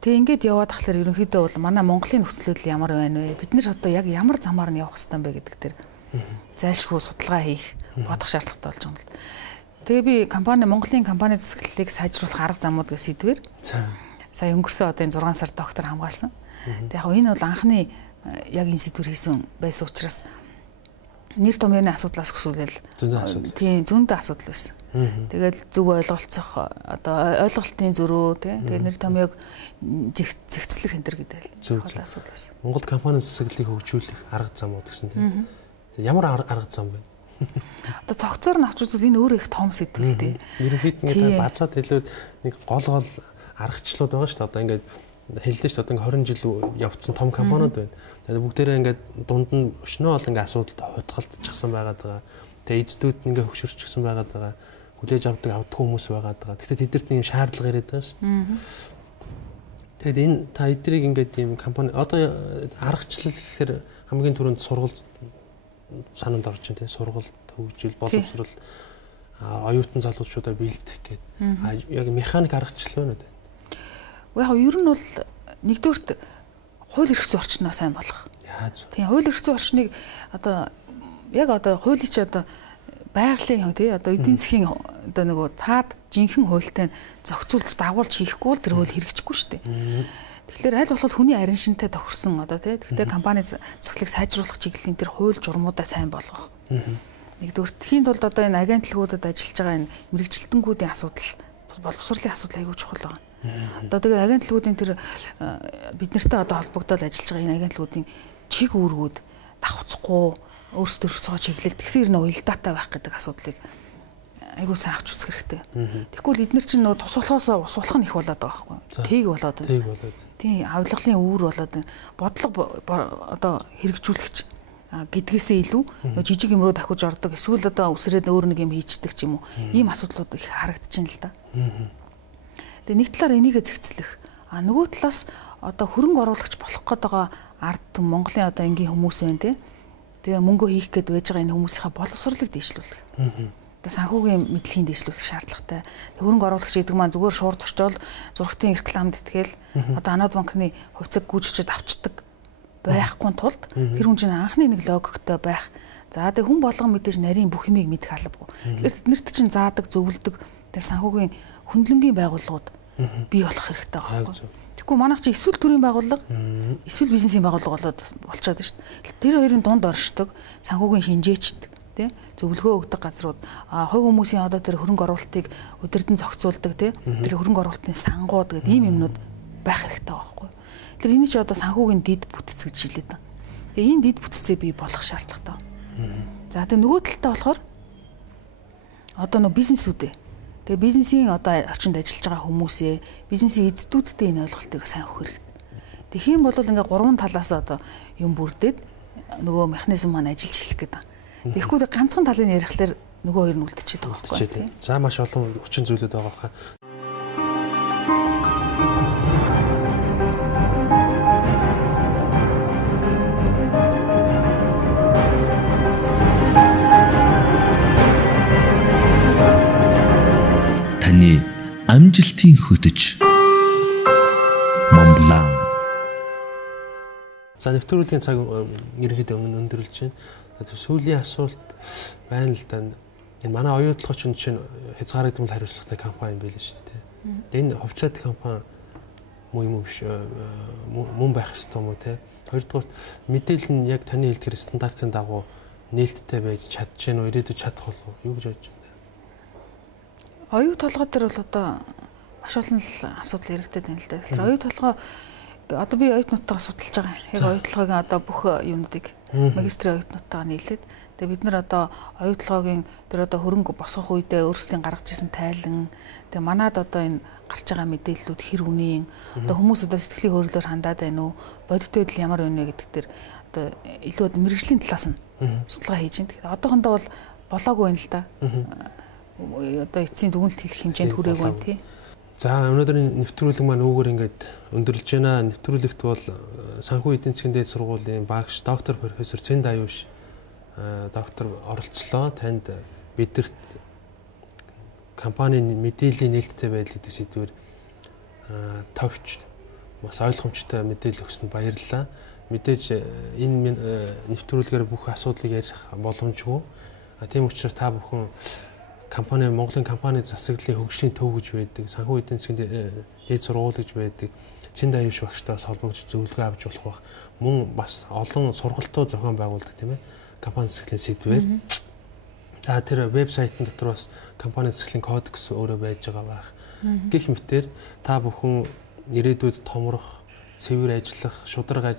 Тэгээ ингээд яваад тахлаар ерөнхийдөө бол манай Монголын нөхцөл байдал ямар байна вэ? Бид нэр одоо яг ямар замаар нь явах хэрэгтэй бэ гэдэг тэр зайлшгүй судалгаа хийх бодох шаардлагатай болж байгаа юм л. Тэгээ би Монголын компани засаглалыг сайжруулах арга замууд гэх сэдвээр сая өнгөрсөн одоо энэ 6 сар доктор хамгаалсан. Тэгээ яг энэ бол анхны яг энэ сэдвэр хийсэн байсан учраас нэр томьёоны асуудлаас хүсвэл зөндөө асуудал байсан. Тэгээд зөв ойлголцох одоо ойлголтын зөрүү тэгээд нэр томьёог зэгцлэх энэ төр гэдэг л асуудал байсан. Монгол компани засаглалыг хөгжүүлэх арга замууд гэсэн тийм. Ямар арга зам бэ? Одоо цогцоор нь авч үзвэл энэ өөрөө их том сэдвэл дээ. Ерөнхийд нь базаад хэлвэл нэг гол аргачлалууд байгаа шүү дээ. Одоо ингээд хэллээ шүү дээ. Одоо 20 жил явцсан том компаниуд байна. Тэгээд бүгдээрээ ингээд дунд нь өшнөө бол ингээд асуудалд хутгалтчихсан байгаад байгаа. Тэгээд эзэдүүд нь ингээд хөшөрчихсэн байгаад байгаа. Хүлээж авдаг хүмүүс байгаад байгаа. Гэхдээ тэднэрт ийм шаардлага ирээд байгаа шүү дээ. Тэгээд энэ та эдрийг ингээд ийм компани одоо аргачлал гэхээр хамгийн түрүүнд сургалт санаанд орж байна тийм сургалт хөгжил боловсрол оюутан залуучуудаа бэлдэх гэдэг яг механик аргачлал байна үү? Яг ер нь бол нэгдүгürt хууль эрх зүйн орчноо сайн болгох. Яаж? Тийм хууль эрх зүйн орчныг одоо яг одоо хуулийн чи одоо байгалийн тий одоо эдийн засгийн одоо нөгөө цаад жинхэнэ хуультай зохицуулж дагуулж хийхгүй бол тэр хууль хэрэгжихгүй шүү дээ. Тэгэхээр аль болох хүний арин шинтэй тохирсон одоо тий тэгтээ компани засаглалыг сайжруулах чиглэлийн тэр хууль журмуудаа сайн болгох. Нэгдүгээр тхийн тулд одоо энэ агентлагуудад ажиллаж байгаа энэ мэрэгчлэлтэнгүүдийн асуудал боловсролын асуудал аягүй чухал байна. Одоо тэгээ агентлагуудын тэр бид нартай одоо холбогдоод ажиллаж байгаа энэ агентлагуудын чиг үүргүүд давхцахгүй өөрсдөө өрцгөө чиглэл тэгсэр нөө уялдаатай байх гэдэг асуудлыг айгуу сайн авч үзэх хэрэгтэй. Тэгвэл эдгээр чинь нөө тусуулахаас усуулах нь их болоод байгаа байхгүй. Тэг болоод байна. Тийм авилгалын үүр болоод байна. Бодлого одоо хэрэгжүүлэгч гэдгээсээ илүү жижиг юмруу дахиж ордог эсвэл одоо үсрээд өөр нэг юм хийчдэг ч юм уу. Ийм асуудлууд их харагдчихээн л да. Тэгээ нэг талаар энийгээ зэгцлэх. Нөгөө талаас одоо хөрөнгө оруулагч болох гээд байгаа ард түмэн Монголын одоо энгийн хүмүүс байна тий. Тэгээ мөнгө хийх гээд байж байгаа энэ хүмүүсийнхээ боловсролыг дэвшлүүлэх. Одоо санхүүгийн мэдлэгийг дэвшлүүлэх шаардлагатай. Хөрөнгө оруулагч гэдэг маань зүгээр шуурд очивол зургтын рекламд итгэл одоо Анад банкны хувьцаг гүйцэтгэж авчдаг байхгүй тулд тэр хүн чинь анхны нэг логиктой байх. За тэгээ хүн болгон мэдээж нарийн бүх юмыг мэдэх албагүй. Тэгэхээр тэднэрт чинь заадаг, зөвлөдөг тэр санхүүгийн хөндлөнгийн байгууллагууд бий болох хэрэгтэй байгаа байхгүй. Тэгэхгүй манайх чи эсвэл төрийн байгууллага, эсвэл бизнесийн байгууллага болчиход байна шүү дээ. Тэр хоёрын дунд оршдог санхүүгийн шинжээчд тий зөвлөгөө өгдөг газрууд хувь хүмүүсийн одоо тэр хөрөнгө оруулалтыг өдөрдөн зохицуулдаг тий тэр хөрөнгө оруулалтын сангууд гэдэг ийм юмнууд байх хэрэгтэй байхгүй. Тэр энэ чи одоо санхүүгийн дид бүтц гэж хэлээд байна. Тэгээ энэ дид бүтцээ бий болох шаардлагатай. За тэгээ нөгөө талтай болохоор одоо нөгөө бизнесүүдээ тэгээ бизнесийн одоо орчинд ажиллаж байгаа хүмүүсээ бизнесийн эзэдүүдтэй энэ ойлголтыг сайн өгөх хэрэгтэй. Тэгэх юм бол ингээ гурван талаас одоо юм бүрдээд нөгөө механизм маань ажиллаж эхлэх гэдэг. Тэгэхгүй ганцхан талын ярихлаар нөгөө хоёр нь үлдчихэд байгаа байхгүй. За маш олон хүчин зүйлүүд байгаа хаа. Таны амжилтын хөдөж Монблан. За нэвтрүүлгийн цаг ерөнхийдөө өндөрлж байна. Сүүлийн асуулт байна л да. Энэ манай оюутлогч чинь хязгаарлагдмал хариуцлагатай компани байл шүү дээ. Энэ хувьцаат компани муу юм биш мөн байх ёстой юм уу те. Хоёрдугаар мэдээлэл нь яг таны хэлдгээр стандартын дагуу нээлттэй байж чадчихэв үү, ирээдүйд чадах болов уу? Юу гэж бодож байна? Оюу толгой дээр бол одоо маш олон асуудал хэрэгтэй байна л да. Тэгэхээр оюу толгой одоо би оюутнуудтайгаа судалж байгаа. Яг оюу толгойн одоо бүх юмнуудыг магистрийн оюутнуудтайгаа нийлээд тэгээ бид нар одоо оюу толгойн тэр одоо хөрөнгө босгох үедээ өөрсдийн гаргаж ирсэн тайлан тэгээ манад одоо энэ гарч байгаа мэдээллүүд хэр үнийн одоо хүмүүс одоо сэтгэлийн хөдлөлөөр хандаад байна уу? Бодит байдал ямар байна вэ гэдэг дээр одоо илүү мэрэгжлийн талаас нь судалгаа хийж байна. Тэгэхээр одоохондоо бол болоогүй байна л да. Одоо эцсийн дүгнэлт хийх хэмжээнд хүрээгүй тий. За өнөөдрийн нэвтрүүлэг маань үүгээр ингээд өндөрлж байна. Нэвтрүүлэгт бол санхүү эдийн засгийн дээд сургуулийн багш доктор профессор Цэнд Аюуш доктор оролцлоо. Танд бидэрт компанийн мэдээллийн нээлттэй байдал гэдэг сэдвээр товч бас ойлгомжтой мэдээлэл өгсөнд баярлалаа. Мэдээж энэ нэвтрүүлгээр бүх асуудлыг ярих боломжгүй. Тийм учраас та бүхэн Монголын компани засаглалын хөгжлийн төв гэж байдаг, санхүү эдийн засгийн дээд сургууль гэж байдаг. Цэнд Аюуш багштайс холбогдож зөвлөгөө авч болох бах. Мөн бас олон сургалтууд зохион байгуулдаг тийм ээ. Компани засаглалын сэдвээр. За тэр вебсайтын дотор бас компани засаглалын кодекс өөрөө байж байгаа байх. Гэх мэтээр та бүхэн ирээдүйд томрох, цэвэр ажиллах, шударга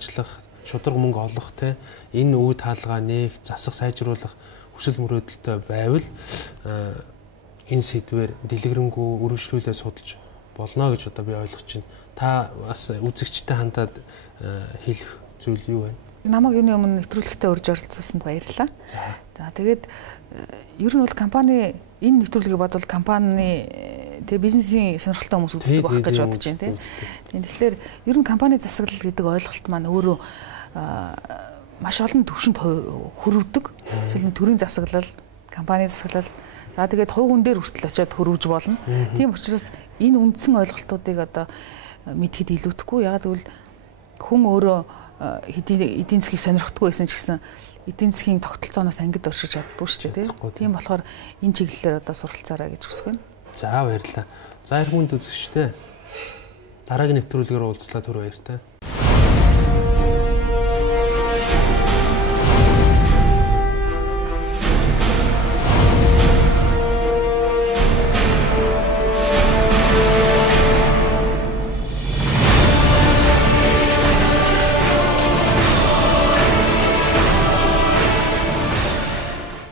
мөнгө олох те энэ үе таалгаа нээх, засах, сайжруулах хүсэл мөрөөдөлтэй байвал энэ сэдвээр дэлгэрэнгүй үргэлжлүүлээ судалж болно гэж одоо би ойлгож байна. Та бас үзэгчтэй хандаад хэлэх зүйл юу вэ? Намайг юуны өмнө нэвтрүүлэгтээ урьж оролцуулсанд баярлалаа. За тэгээд ер нь бол компани энэ нэвтрүүлгийг бодвол компани тэгээ бизнесийн сонирхолтой хүмүүс үздэг байх гэж бодож байна тийм. Тэгэхээр ер нь компани засаглал гэдэг ойлголт маань өөрөө маш олон төвшөнд хөрвдөг. Жишээлбэл төрийн засаглал, компани засаглал, за тэгээд хувь хүн дээр хүртэл очиод хөрвж болно. Тийм учраас энэ үндсэн ойлголтуудыг одоо мэдхэд илүүдэхгүй. Ягаад гэвэл хүн өөрөө эдийн засгийг сонирхдаггүй байсан ч гэсэн эдийн засгийн тогтолцооноос ангид оршиж чаддгүй шүү дээ. Тийм болохоор энэ чиглэлээр одоо суралцаарай гэж хүсэж байна. За баярлалаа. За их хүнд үзэгчтэй дараагийн нэвтрүүлгээр уулзлаа түр баяртай.